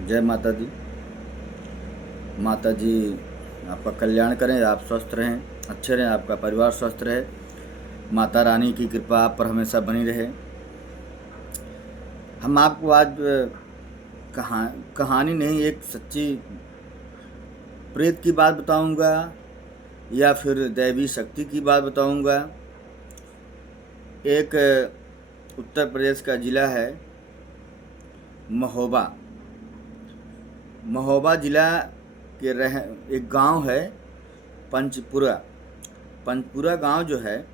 जय माता दी। माता जी आपका कल्याण करें, आप स्वस्थ रहें, अच्छे रहें, आपका परिवार स्वस्थ रहे। माता रानी की कृपा आप पर हमेशा बनी रहे। हम आपको आज कहा कहानी नहीं, एक सच्ची प्रेत की बात बताऊंगा या फिर दैवी शक्ति की बात बताऊंगा। एक उत्तर प्रदेश का ज़िला है महोबा। महोबा ज़िला के एक गांव है पंचपुरा। पंचपुरा गांव जो है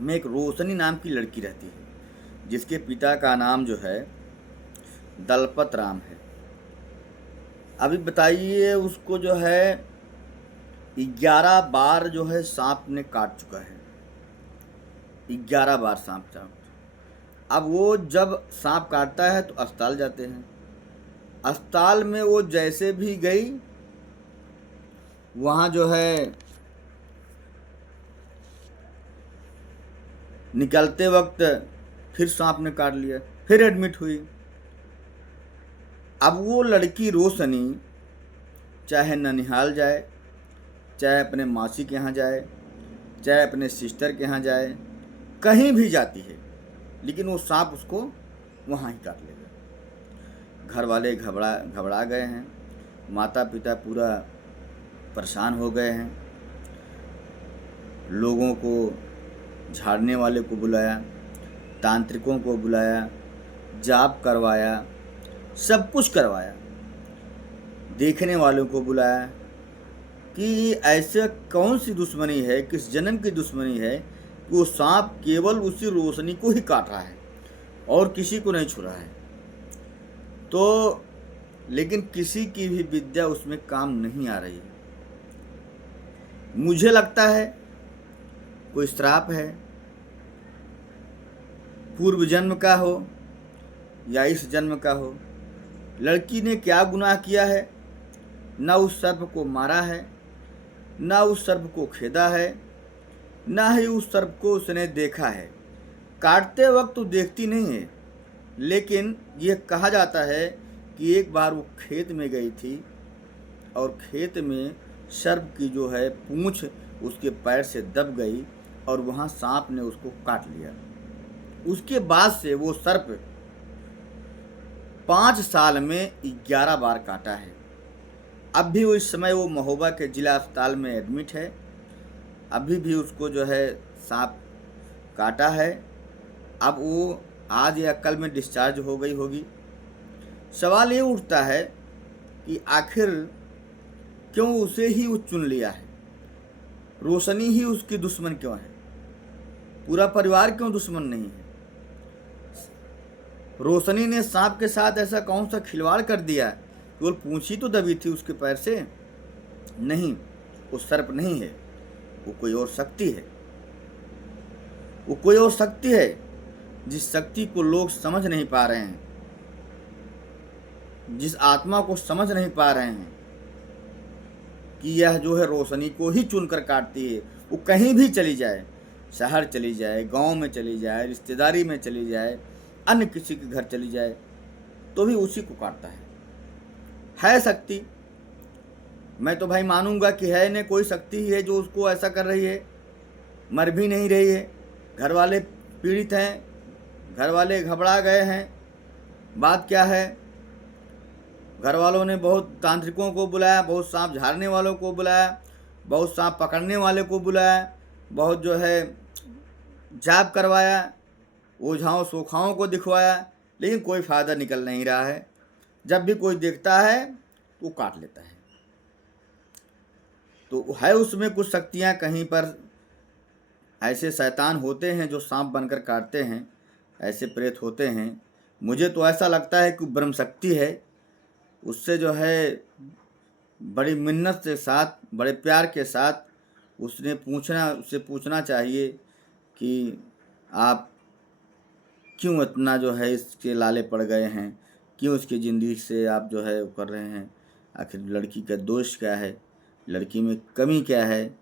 में एक रोशनी नाम की लड़की रहती है, जिसके पिता का नाम जो है दलपत राम है। अभी बताइए, उसको जो है 11 बार जो है सांप ने काट चुका है। 11 बार सांप काट। अब वो जब सांप काटता है तो अस्पताल जाते हैं। अस्पताल में वो जैसे भी गई, वहाँ जो है निकलते वक्त फिर सांप ने काट लिया, फिर एडमिट हुई। अब वो लड़की रोशनी चाहे ननिहाल जाए, चाहे अपने मासी के यहाँ जाए, चाहे अपने सिस्टर के यहाँ जाए, कहीं भी जाती है, लेकिन वो सांप उसको वहाँ ही काट लेगा। घर वाले घबरा गए हैं, माता पिता पूरा परेशान हो गए हैं। लोगों को, झाड़ने वाले को बुलाया, तांत्रिकों को बुलाया, जाप करवाया, सब कुछ करवाया। देखने वालों को बुलाया कि ऐसे कौन सी दुश्मनी है, किस जन्म की दुश्मनी है कि वो सांप केवल उसी रोशनी को ही काट रहा है और किसी को नहीं छू रहा है। तो लेकिन किसी की भी विद्या उसमें काम नहीं आ रही है। मुझे लगता है कोई श्राप है, पूर्व जन्म का हो या इस जन्म का हो। लड़की ने क्या गुनाह किया है? न उस सर्प को मारा है, न उस सर्प को खेदा है, न ही उस सर्प को उसने देखा है। काटते वक्त तो देखती नहीं है, लेकिन यह कहा जाता है कि एक बार वो खेत में गई थी और खेत में सर्प की जो है पूंछ उसके पैर से दब गई और वहाँ सांप ने उसको काट लिया। उसके बाद से वो सर्प 5 साल में 11 बार काटा है। अब भी वो इस समय वो महोबा के जिला अस्पताल में एडमिट है। अभी भी उसको जो है सांप काटा है। अब वो आज या कल में डिस्चार्ज हो गई होगी। सवाल ये उठता है कि आखिर क्यों उसे ही वो चुन लिया है? रोशनी ही उसकी दुश्मन क्यों है? पूरा परिवार क्यों दुश्मन नहीं है? रोशनी ने सांप के साथ ऐसा कौन सा खिलवाड़ कर दिया? केवल पूंछ ही तो दबी थी उसके पैर से। नहीं, वो सर्प नहीं है, वो कोई और शक्ति है। वो कोई और शक्ति है जिस शक्ति को लोग समझ नहीं पा रहे हैं, जिस आत्मा को समझ नहीं पा रहे हैं कि यह जो है रोशनी को ही चुनकर काटती है। वो कहीं भी चली जाए, शहर चली जाए, गांव में चली जाए, रिश्तेदारी में चली जाए, अन्य किसी के घर चली जाए, तो भी उसी को काटता है शक्ति। मैं तो भाई मानूंगा कि है ने कोई शक्ति ही है जो उसको ऐसा कर रही है। मर भी नहीं रही है, घर वाले पीड़ित हैं, घर वाले घबरा गए हैं। बात क्या है? घर वालों ने बहुत तांत्रिकों को बुलाया, बहुत सांप झाड़ने वालों को बुलाया, बहुत सांप पकड़ने वाले को बुलाया, बहुत जो है जाप करवाया, ओझाओं सोखाओं को दिखवाया, लेकिन कोई फ़ायदा निकल नहीं रहा है। जब भी कोई देखता है तो वो काट लेता है। तो है उसमें कुछ शक्तियाँ। कहीं पर ऐसे शैतान होते हैं जो सांप बनकर काटते हैं, ऐसे प्रेत होते हैं। मुझे तो ऐसा लगता है कि ब्रह्म शक्ति है। उससे जो है बड़ी मिन्नत के साथ, बड़े प्यार के साथ उससे पूछना चाहिए कि आप क्यों इतना जो है इसके लाले पड़ गए हैं, क्यों इसकी ज़िंदगी से आप जो है वो कर रहे हैं। आखिर लड़की का दोष क्या है, लड़की में कमी क्या है,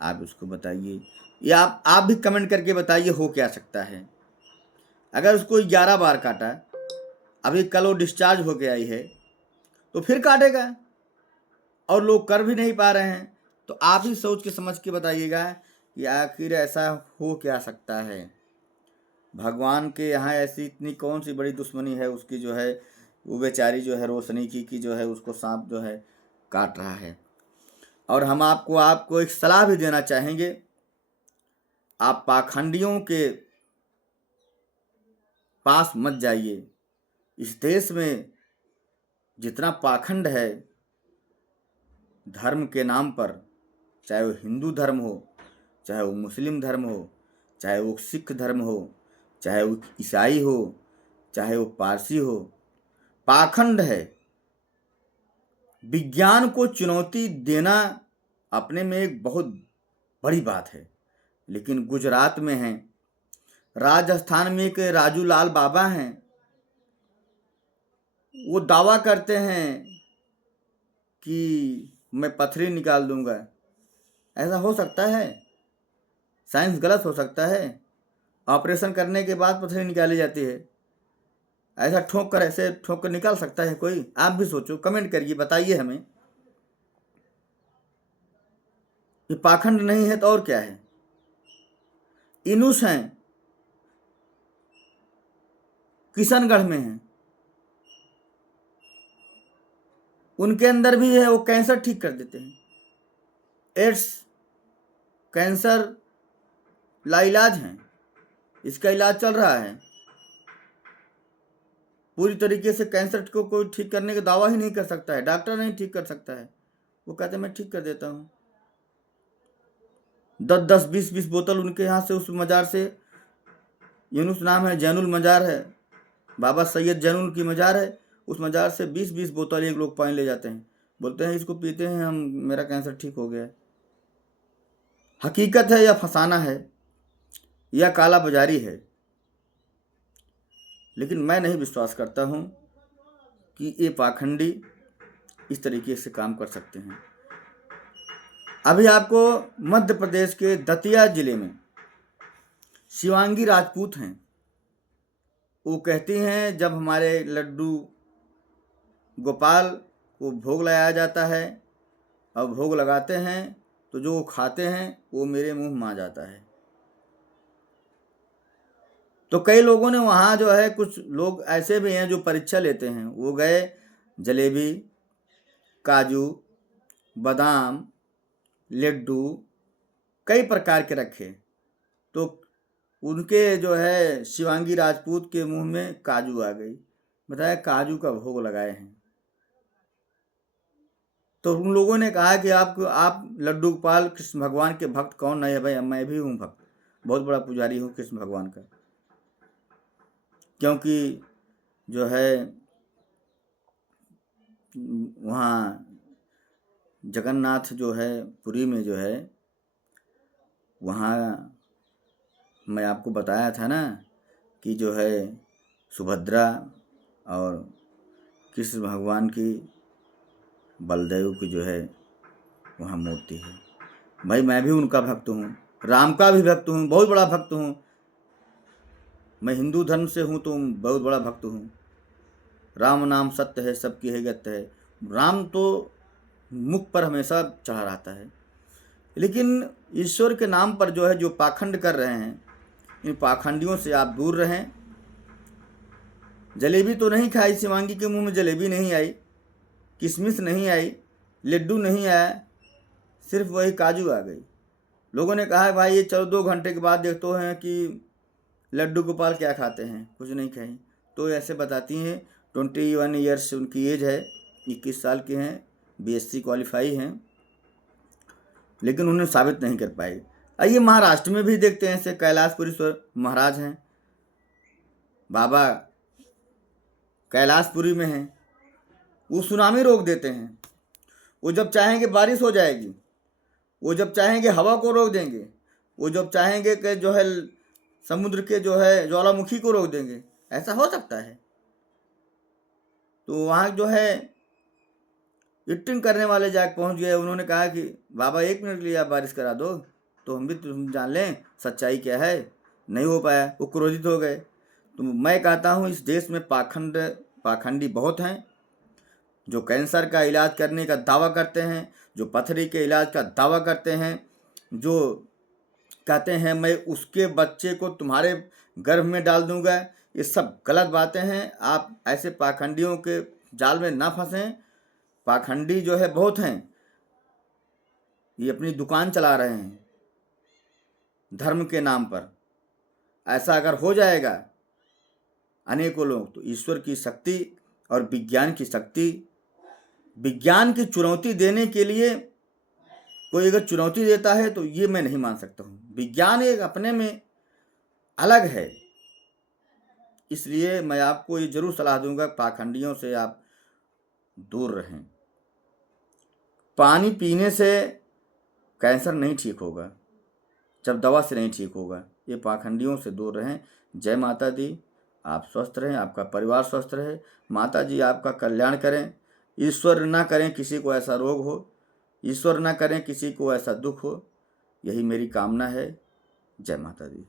आप उसको बताइए, या आप भी कमेंट करके बताइए हो क्या सकता है। अगर उसको 11 बार काटा, अभी कल वो डिस्चार्ज होके आई है, तो फिर काटेगा, और लोग कर भी नहीं पा रहे हैं। तो आप ही सोच के समझ के बताइएगा कि आखिर ऐसा हो क्या सकता है। भगवान के यहाँ ऐसी इतनी कौन सी बड़ी दुश्मनी है उसकी, जो है वो बेचारी जो है रोशनी की जो है उसको सांप जो है काट रहा है। और हम आपको एक सलाह भी देना चाहेंगे, आप पाखंडियों के पास मत जाइए। इस देश में जितना पाखंड है धर्म के नाम पर, चाहे वो हिंदू धर्म हो, चाहे वो मुस्लिम धर्म हो, चाहे वो सिख धर्म हो, चाहे वो ईसाई हो, चाहे वो पारसी हो, पाखंड है। विज्ञान को चुनौती देना अपने में एक बहुत बड़ी बात है, लेकिन गुजरात में है, राजस्थान में एक राजू लाल बाबा हैं, वो दावा करते हैं कि मैं पथरी निकाल दूंगा। ऐसा हो सकता है? साइंस गलत हो सकता है? ऑपरेशन करने के बाद पथरी निकाली जाती है, ऐसा ऐसे ठोक कर निकाल सकता है कोई? आप भी सोचो, कमेंट करिए, बताइए हमें। ये पाखंड नहीं है तो और क्या है? इनुस हैं, किशनगढ़ में हैं, उनके अंदर भी है, वो कैंसर ठीक कर देते हैं। एड्स कैंसर लाइलाज है, इसका इलाज चल रहा है। पूरी तरीके से कैंसर को कोई ठीक करने का दावा ही नहीं कर सकता है, डॉक्टर नहीं ठीक कर सकता है, वो कहते हैं मैं ठीक कर देता हूँ। 10-10, 20-20 बोतल उनके यहाँ से, उस मज़ार से, यूनुस नाम है, जैनुल मज़ार है, बाबा सैयद जैनुल की मज़ार है, उस मज़ार से 20-20 बोतल एक लोग पानी ले जाते हैं, बोलते हैं इसको पीते हैं हम, मेरा कैंसर ठीक हो गया। हकीकत है या फसाना है या काला बाजारी है? लेकिन मैं नहीं विश्वास करता हूँ कि ये पाखंडी इस तरीके से काम कर सकते हैं। अभी आपको मध्य प्रदेश के दतिया जिले में शिवांगी राजपूत हैं, वो कहती हैं जब हमारे लड्डू गोपाल को भोग लगाया जाता है और भोग लगाते हैं तो जो वो खाते हैं वो मेरे मुंह में आ जाता है। तो कई लोगों ने वहाँ जो है, कुछ लोग ऐसे भी हैं जो परीक्षा लेते हैं, वो गए जलेबी, काजू, बादाम, लड्डू कई प्रकार के रखे, तो उनके जो है शिवांगी राजपूत के मुंह में काजू आ गई। बताया काजू का भोग लगाए हैं। तो उन लोगों ने कहा कि आप लड्डू गोपाल कृष्ण भगवान के भक्त कौन नहीं है? भाई मैं भी हूँ भक्त, बहुत बड़ा पुजारी हूँ कृष्ण भगवान का, क्योंकि जो है वहाँ जगन्नाथ जो है पुरी में जो है, वहाँ मैं आपको बताया था ना कि जो है सुभद्रा और कृष्ण भगवान की, बलदेव की जो है वहाँ मूर्ति है। भाई मैं भी उनका भक्त हूँ, राम का भी भक्त हूँ, बहुत बड़ा भक्त हूँ। मैं हिंदू धर्म से हूँ तो बहुत बड़ा भक्त हूँ। राम नाम सत्य है, सबकी है गत्य है। राम तो मुख पर हमेशा चढ़ा रहता है, लेकिन ईश्वर के नाम पर जो है जो पाखंड कर रहे हैं, इन पाखंडियों से आप दूर रहें। जलेबी तो नहीं खाई, शिवांगी के मुंह में जलेबी नहीं आई, किशमिश नहीं आई, लड्डू नहीं आया, सिर्फ वही काजू आ गई। लोगों ने कहा भाई ये चलो 2 घंटे के बाद देखते हैं कि लड्डू गोपाल क्या खाते हैं, कुछ नहीं खाई। तो ऐसे बताती हैं, 21 ईयर्स उनकी एज है, 21 साल के हैं, BSc क्वालिफाई हैं, लेकिन उन्हें साबित नहीं कर पाई। आइए महाराष्ट्र में भी देखते हैं, ऐसे कैलाशपुरीश्वर महाराज हैं, बाबा कैलाशपुरी में हैं, वो सुनामी रोक देते हैं। वो जब चाहेंगे बारिश हो जाएगी, वो जब चाहेंगे हवा को रोक देंगे, वो जब चाहेंगे कि जो है समुद्र के जो है ज्वालामुखी को रोक देंगे। ऐसा हो सकता है? तो वहाँ जो है एक्टिंग करने वाले जाके पहुँच गए, उन्होंने कहा कि बाबा 1 मिनट के लिए आप बारिश करा दो तो हम भी तुम जान लें सच्चाई क्या है। नहीं हो पाया, वो क्रोधित हो गए। तो मैं कहता हूँ इस देश में पाखंडी बहुत हैं। जो कैंसर का इलाज करने का दावा करते हैं, जो पथरी के इलाज का दावा करते हैं, जो कहते हैं मैं उसके बच्चे को तुम्हारे गर्भ में डाल दूंगा, ये सब गलत बातें हैं। आप ऐसे पाखंडियों के जाल में ना फंसें। पाखंडी जो है बहुत हैं, ये अपनी दुकान चला रहे हैं धर्म के नाम पर। ऐसा अगर हो जाएगा अनेकों लोग, तो ईश्वर की शक्ति और विज्ञान की शक्ति, विज्ञान की चुनौती देने के लिए कोई अगर चुनौती देता है तो ये मैं नहीं मान सकता हूँ। विज्ञान एक अपने में अलग है। इसलिए मैं आपको ये जरूर सलाह दूंगा, पाखंडियों से आप दूर रहें। पानी पीने से कैंसर नहीं ठीक होगा, जब दवा से नहीं ठीक होगा। ये पाखंडियों से दूर रहें। जय माता दी। आप स्वस्थ रहें, आपका परिवार स्वस्थ रहे, माता जी आपका कल्याण करें। ईश्वर ना करें किसी को ऐसा रोग हो, ईश्वर ना करें किसी को ऐसा दुख हो। यही मेरी कामना है। जय माता दी।